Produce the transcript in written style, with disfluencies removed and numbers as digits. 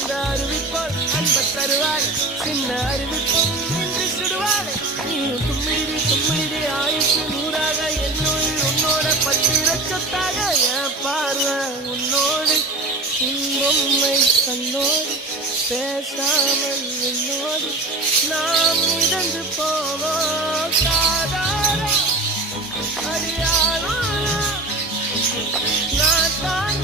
அந்த அறிவிப்போல் அன்ப தருவார் சின்ன அறிவிப்பும் இன்று சுடுவார் நீயும் தும்மிடி ஆயுசு நூறாக என்னுள் உன்னோட பத்திர சொத்தாக என் பார்வை உன்னோடு பொம்மை கண்ணோடு பேசாமல் என்னோடு நாம் மிதந்து போவோம் காதாரா அடியாரோ நான் தான்